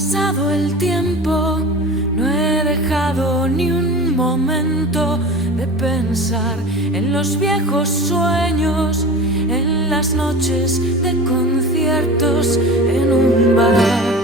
pasado el tiempo, no he dejado ni un momento de pensar en los viejos sueños, en las noches de conciertos en un bar.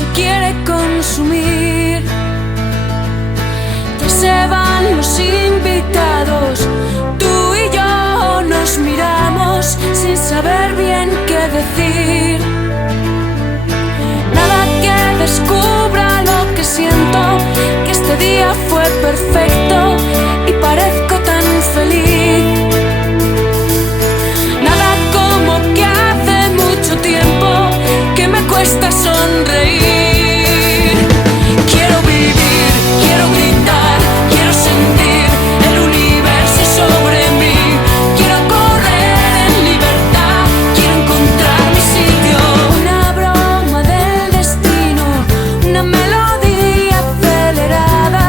se quiere consumir. Ya se van los invitados, tú y yo nos miramos sin saber bien qué decir. Nada que descubra lo que siento, que este día fue perfecto y parezco tan feliz. Nada como que hace mucho tiempo que me cuesta sonreír. Quiero vivir, quiero gritar, quiero sentir el universo sobre mí. Quiero correr en libertad, quiero encontrar mi sitio. Una broma del destino, una melodía acelerada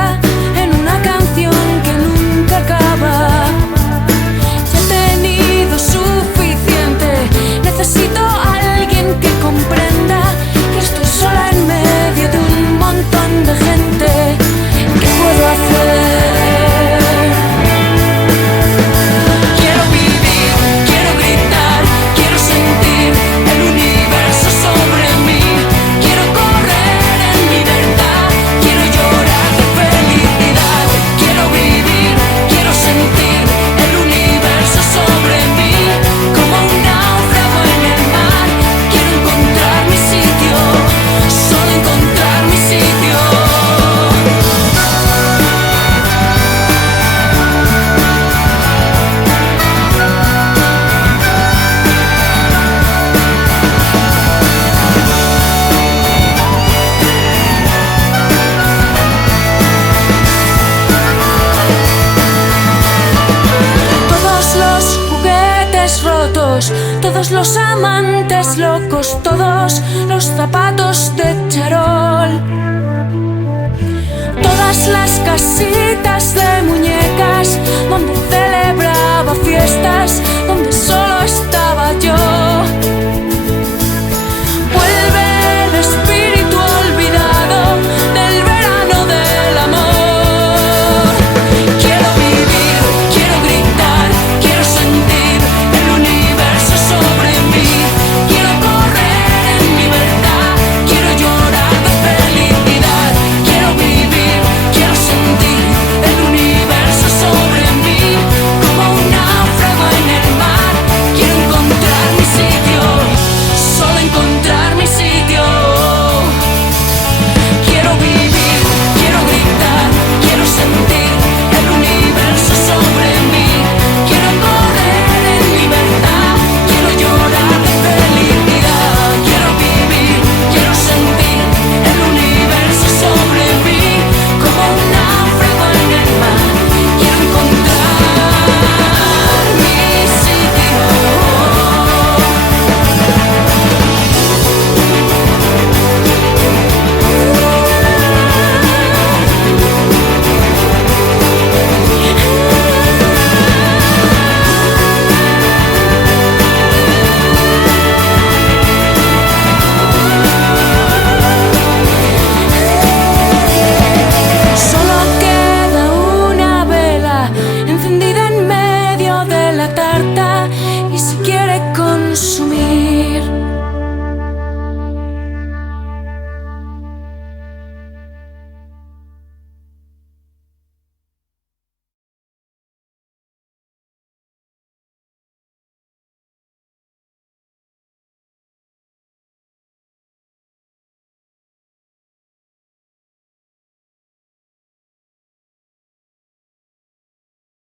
en una canción que nunca acaba. Ya he tenido suficiente, necesito a alguien que comprenda que estoy sola en medio de un montón de gente. ¿Qué puedo hacer? Quiero vivir, quiero gritar, quiero sentir el universo sobre mí. Quiero correr en libertad, quiero llorar de felicidad. Quiero vivir, quiero sentir el universo sobre mí. Como un náufrago en el mar, quiero encontrar mi sitio, solo encontrar mi sitio. Todos los juguetes rotos, todos los amantes locos, todos los zapatos de charol, todas las casitas de muñecas donde celebraba fiestas,